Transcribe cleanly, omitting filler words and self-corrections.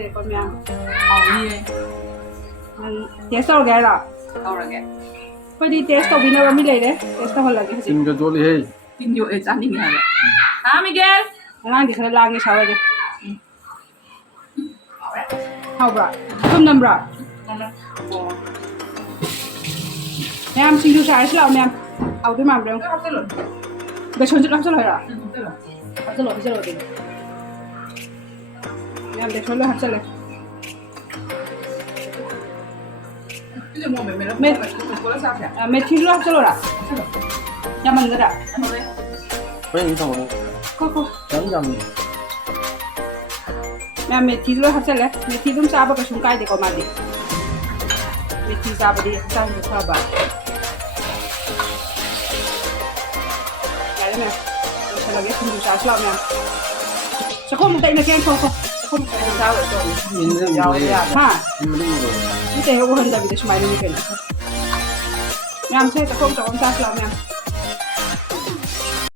เลยก็มีอ่ะ Aoye. มันเทสต์แกล่ะ Aurage. พอดีเทสต์วินเอาไม่เลยเด้เทสต์คนละกี่สิ Singa doli hey. Tinyo echani ngala. Ha Miguel. ร้านที่เขาล้างนี่ชาวเลยเข้าบราต้มน้ำบรา Mama. Oh. แม่ชิงดูชายใช่หรอแม่เอาด้วยมาเร็ว Kapselo. ไปชนจุดรับเท่าไหร่ล่ะ Kapselo. รับเท่าไหร่ดิแม่เดี๋ยวชนเลยครับเท่าไหร่ Ile mo me lo. Me ko la sa ya. เมทิลรับเท่าไหร่ล่ะยามันก็ได้ Ano le? Wen ito mo. ก็ Jam. แม่เมทิลรับเท่าไหร่เมทิลต้องซาบกับชุนไก่เด็กก็มาดิเมทิลซาบดีซาบดีซาบะได้ไหมฉันเราเรียกชิงดูชายใช่หรอแม่สักคนมันเตะในแกงเขาคนเตะในเท้าเลยตัว Minre mo. ฮะ Minre mo. นี่เตะหัวหันดาวิดชมาไม่เป็นแม่ใช่ตะโกนตะโกนซาสลาแม่